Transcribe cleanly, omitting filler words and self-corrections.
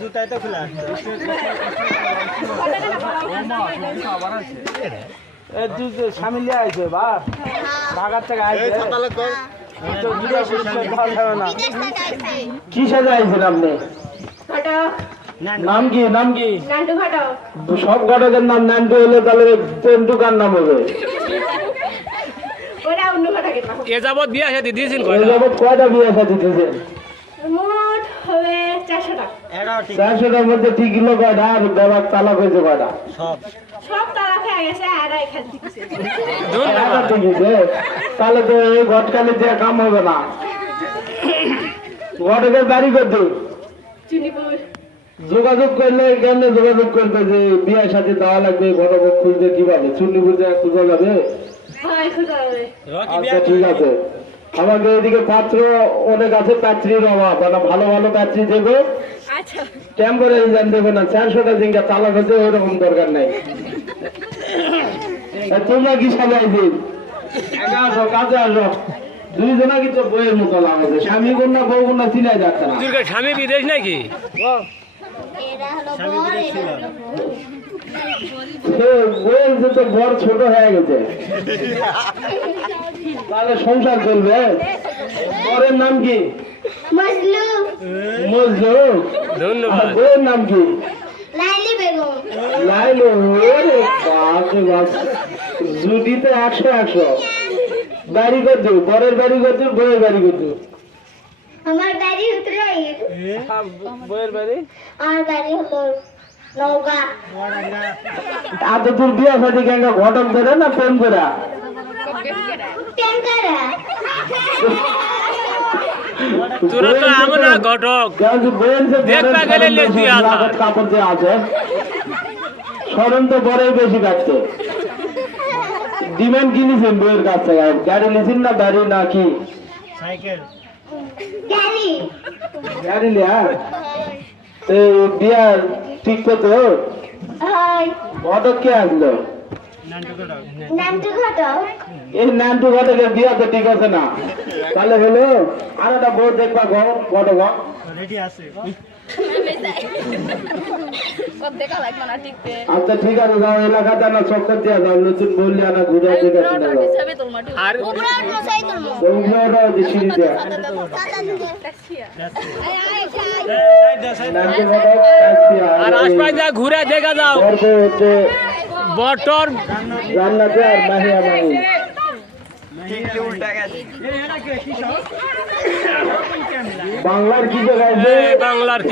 জুতাই তো খোলা স্বামী লিয়ে আইছে বা ঢাকার থেকে আইছে কি সাজা আইছেন আপনি? নাম কি নাম কি? সব ঘটকের নাম নান্টু হলে তাহলে টেন্টুকার নাম হবে। এ যাবৎ বিয়া শাদী দিয়েছেন কয়টা বিয়ে শাদী দিয়েছেন? মোট হবে 400 টাকা। 400টার মধ্যে ঠিক হলো কয়টা? আর দেওয়ার তালাক হয়েছে কয়টা? সব তালাক হয়ে গেছে আর এখান থেকে তাহলে তো এই ঘটকালি দিয়ে কাম হবে না। ঘটকের বাড়ি কত? চুনিপুর। যোগাযোগ করলে কেমনে যোগাযোগ করবে যে বিয়ের সাথে দেওয়া লাগবে? ঘটক খুঁজতে কিভাবে? চুন্নিপুর খুঁজা যাবে? আচ্ছা ঠিক আছে। আমাকে এদিকে পাত্র অনেক আছে, পাত্রীর অভাব, মানে ভালো ভালো পাত্রী দেবো। টেম্পোরারি জান দেবো না, 400টা জিঙ্গা তালাক হতে ওইরকম দরকার নাই। তোমরা কি সাজাইছি? আসো কাজে আসো। দুইজনা কিন্তু বইয়ের মতো লাগাচ্ছে, স্বামী কন্যা বউ কন্যা চিনাই যাচ্ছে না। স্বামী বিদেশ নাকি? বইয়ের তো বর ছোট হয়ে গেছে, তাহলে সংসার চলবে। বরের নাম কি? মজলু। ধন্যবাদ। বইয়ের নাম কি? লাইলু। জুটিতে 100 বাড়ি করছো? বরের বাড়ি করছো, বইয়ের বাড়ি করছো? আমার বাড়ি উত্তরাইল। বইয়ের বাড়ি? আমার বাড়ি হলো নওগাঁ। আর তো তোর বিয়ে সাথে কেঙ্গা ঘটক ধরে না প্রেম করে? তোরা তো আমরা ঘটক দেখবা গেলে লেজি কাপড় দিয়ে আছে, সরম তো বড়ই বেশি কাটছে। ডিমান্ড কি নিছেন বইয়ের কাছ থেকে? গাড়ি নিছেন না বাড়ি না কি? সাইকেল। গাড়ি লিয়া বিয়ার ঠিক করতো? ঘটক কে আসলো? এই নান্টু ঘটকের বিয়া তো ঠিক আছে না, তাহলে হলো আর একটা বউ দেখবা ঘটক রেডি আছে। আচ্ছা ঠিক আছে, যাও এলাকাতে না চক্কর দিয়া যাও, নতুন বললি না ঘুরে দেখে সিঁড়ি দেয়া আর আশপাশ যা ঘুরে দেখা যাও হচ্ছে বটর জান্নাতে আর মাহিয়া মাহি। বাংলার কি জায়গায়? বাংলার